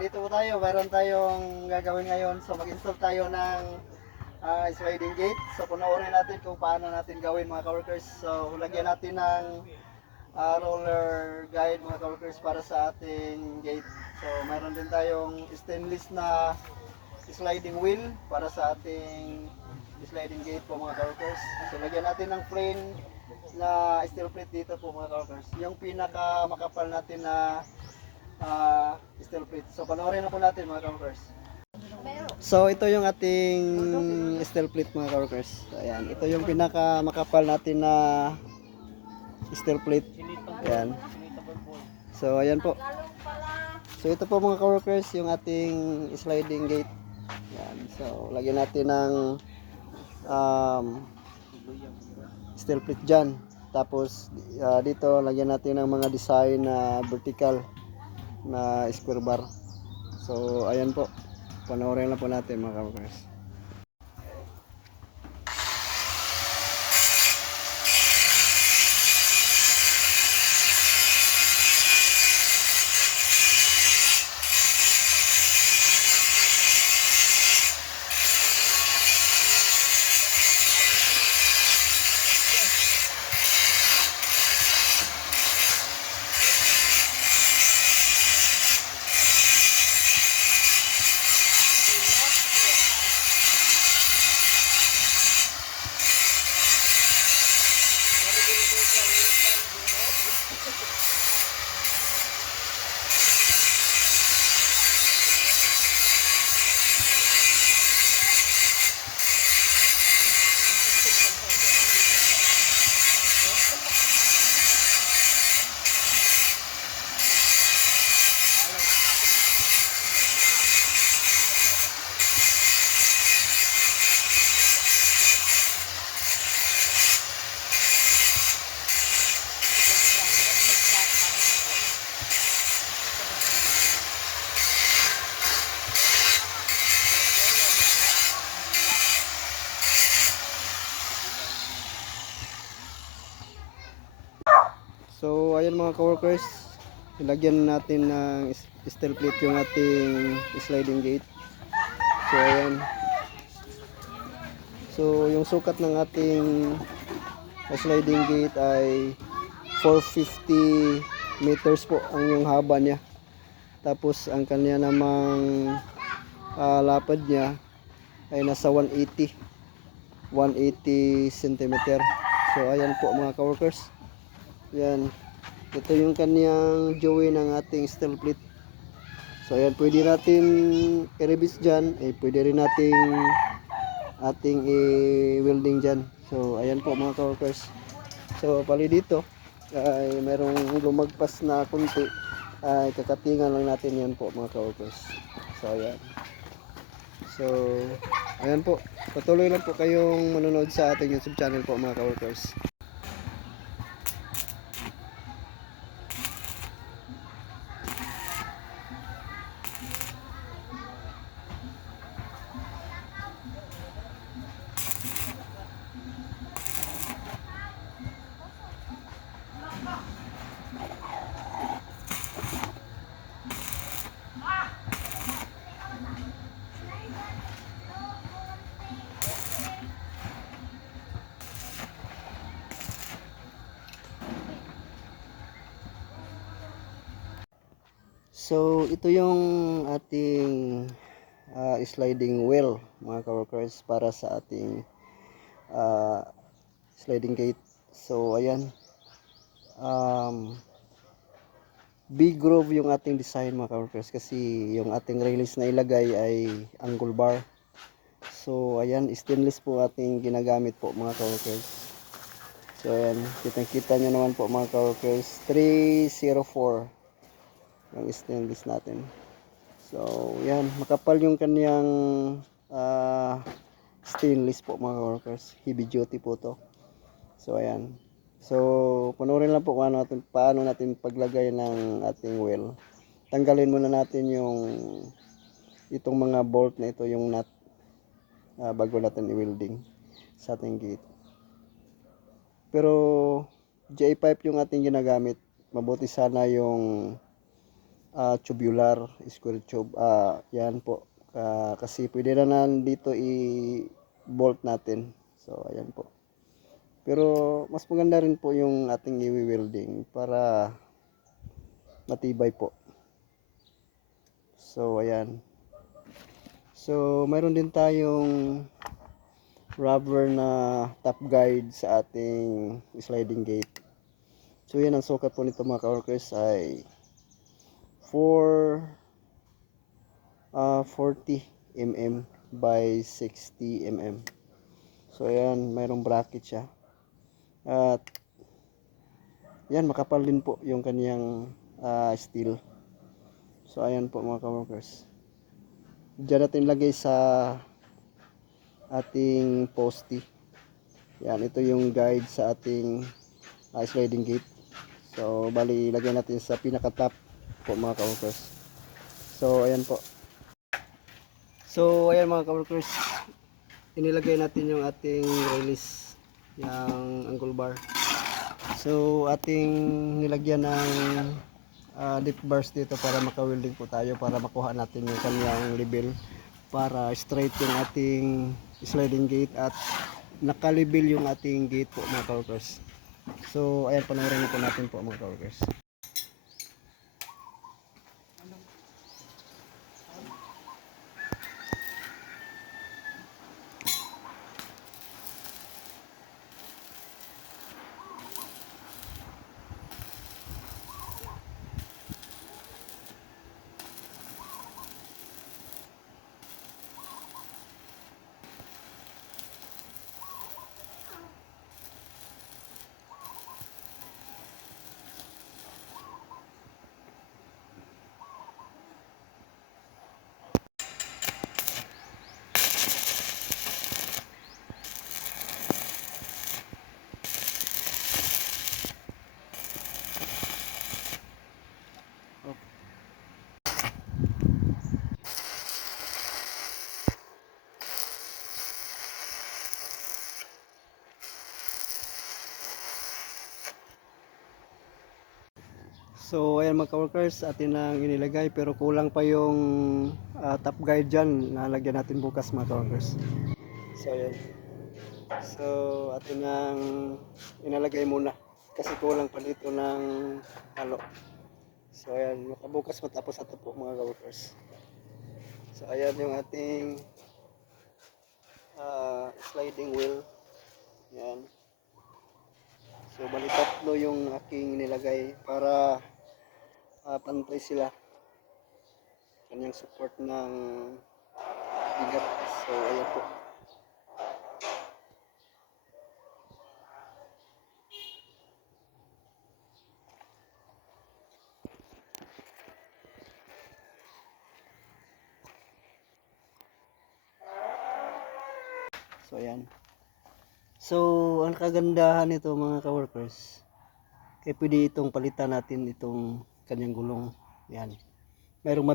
dito po tayo. Mayroon tayong gagawin ngayon. So mag-install tayo ng sliding gate. So panoorin natin kung paano natin gawin mga ka-workers. So lagyan natin ng roller guide mga ka-workers para sa ating gate. So mayroon din tayong stainless na sliding wheel para sa ating sliding gate po mga ka-workers. So lagyan natin ng plain na steel plate dito po mga ka-workers. Yung pinaka makapal natin na steel plate. So panoorin na po natin mga ka-workers. So ito yung ating steel plate mga ka-workers. Ayan, ito yung pinaka makapal natin na steel plate. Ayan. So ayan po. So ito po mga ka-workers yung ating sliding gate. Ayan. So lagyan natin ng steel plate dyan. Tapos dito lagyan natin ng mga design na vertical na square bar. So ayan po, panoorin lang po natin mga ka-workers. So ayan mga ka-workers, ilagyan natin ng steel plate yung ating sliding gate. So ayan. So yung sukat ng ating sliding gate ay 450 meters po ang yung haba niya. Tapos ang kanya namang lapad niya ay nasa 180 cm. So ayan po mga ka-workers. Yan. Ito yung kanyang joey ng ating steel plate. So ayan, pwede natin i-revise dyan. Pwede rin nating ating i-welding dyan. So ayan po mga ka-workers. So pali dito ay merong lumagpas na kunti. Ay kakatingan lang natin yan po mga ka-workers. So ayan. So ayan po. Patuloy lang po kayong manonood sa ating YouTube channel po mga ka-workers. So ito yung ating sliding wheel mga ka-workers para sa ating sliding gate. So ayan, big groove yung ating design mga ka-workers kasi yung ating release na ilagay ay angle bar. So ayan, stainless po ating ginagamit po mga ka-workers. So ayan, kitang-kita nyo naman po mga ka-workers, 304 yung stainless natin. So yan, makapal yung kanyang stainless po mga ka-workers, heavy duty po to. So ayan, so panoorin lang po kung paano natin paglagay ng ating wheel. Tanggalin muna natin yung itong mga bolt na ito, yung nut, bago natin i-welding sa ating gate. Pero J pipe yung ating ginagamit. Mabuti sana yung tubular, square tube. Yan po. Kasi pwede na dito i-bolt natin. So, ayan po. Pero mas maganda rin po yung ating i-welding para matibay po. So, ayan. So, mayroon din tayong rubber na top guide sa ating sliding gate. So, yan ang sukat po nito mga ka-workers ay 40 mm by 60 mm. So, ayan, mayroong bracket siya. At yan, makapal din po yung kanyang steel. So, ayan po mga ka-workers. Diyan natin lagay sa ating poste. Yan, ito yung guide sa ating sliding gate. So, bali, lagyan natin sa pinaka-top po mga ka-workers. So, ayan po. So, ayan mga ka-workers. Inilagay natin yung ating release, yung angle bar. So, ating nilagyan ng dip bars dito para maka-welding po tayo, para makuha natin yung kanyang level, para straight yung ating sliding gate at naka-level yung ating gate po mga ka-workers. So, ayan, panoorin po natin po mga ka-workers. So ayan mga ka-workers, atin ang inilagay pero kulang pa yung top guide dyan na lagyan natin bukas mga ka-workers. So ayan. So atin ang inalagay muna kasi kulang pa dito ng halo. So ayan, makabukas matapos ito po mga ka-workers. So ayan yung ating sliding wheel. Ayan. So bali tatlo yung aking nilagay para pantay sila, kanyang support ng bigat. So ayan po. So ayan. So ang kagandahan nito mga ka-workers, kaya pwede itong palitan natin itong kanyang gulong. Yan. Mayroong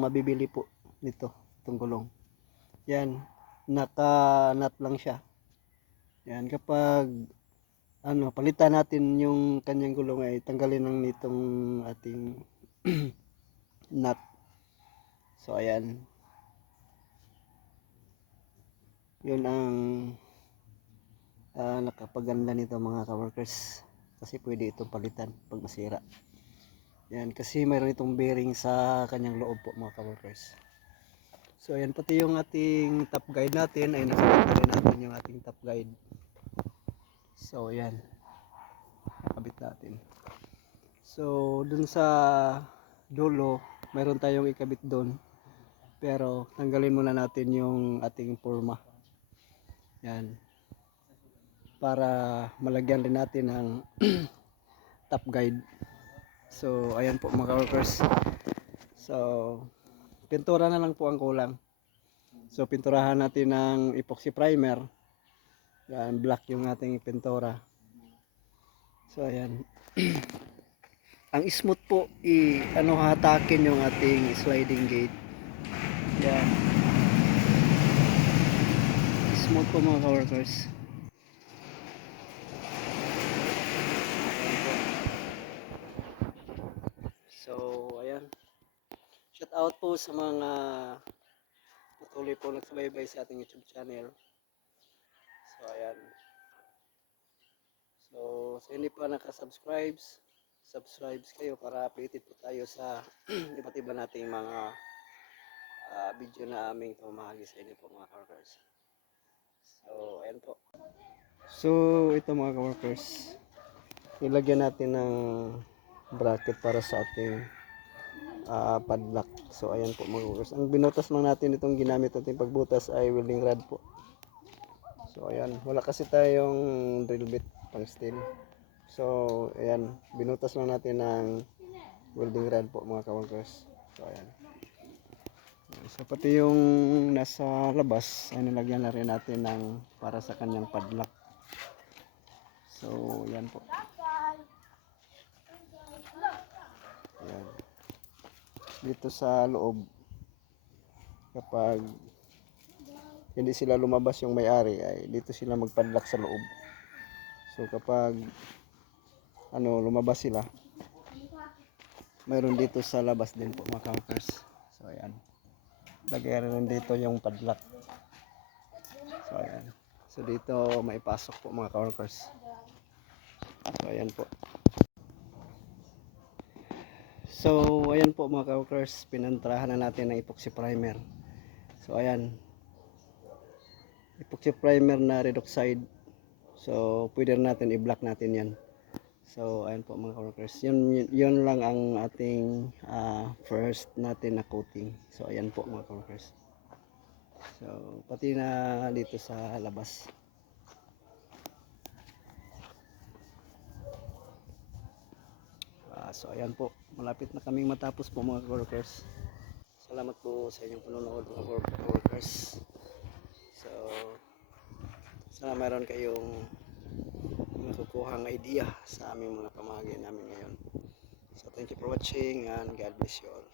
mabibili po nito, itong gulong. Yan, naka-nut lang siya. Yan, kapag palitan natin yung kanyang gulong ay tanggalin lang nitong ating nut. So ayan. Yun ang nakapaganda nito mga ka-workers, kasi pwede itong palitan pag masira. Yan, kasi mayroon itong bearing sa kanyang loob po mga ka-workers. So ayan, pati yung ating top guide natin ay nakabit rin natin yung ating top guide. So ayan, kabit natin. So dun sa dulo mayroon tayong ikabit doon, pero tanggalin muna natin yung ating forma. Yan, para malagyan rin natin ng top guide. So ayan po mga workers. So pintura na lang po ang kulang. So pinturahan natin ng epoxy primer. Yan, black yung ating pintura. So ayan. Ang smooth po hatakin yung ating sliding gate. Yan. Smooth po mga workers. So Shout out po sa mga patuloy po nagsubaybay sa ating YouTube channel. So ayan. So sa hindi pa nakasubscribe, subscribe kayo para updated po tayo sa iba't iba nating mga video na aming pamahagi sa inyo po mga ka-workers. So ayan po. So ito mga ka-workers, nilagyan natin ng bracket para sa ating padlock. So ayan po mga ka-workers. Ang binutas lang natin itong ginamit natin pagbutas ay welding rod po. So ayan, wala kasi tayong drill bit pang steel. So ayan, binutas lang natin ng welding rod po mga ka-workers. So ayan. So pati yung nasa labas ay nilagyan na rin natin ng para sa kanyang padlock. So yan po. Ayan. Dito sa loob, kapag hindi sila lumabas yung may-ari, ay dito sila magpadlock sa loob. So kapag lumabas sila, mayroon dito sa labas din po mga ka-workers. So ayan, lagay rin dito yung padlock. So ayan, so dito maipasok po mga ka-workers. So ayan po. So ayan po mga ka-workers, pinantrahan na natin ng epoxy primer. So ayan, epoxy primer na redoxide. So pwede natin i-block natin yan. So ayan po mga ka-workers, yun lang ang ating first natin na coating. So ayan po mga ka-workers. So pati na dito sa labas. So ayan po, malapit na kaming matapos po mga ka-workers. Salamat po sa inyong panonood mga ka-workers. So sana mayroon kayong makukuhang idea sa aming mga pamahagi namin ngayon. So thank you for watching and God bless you all.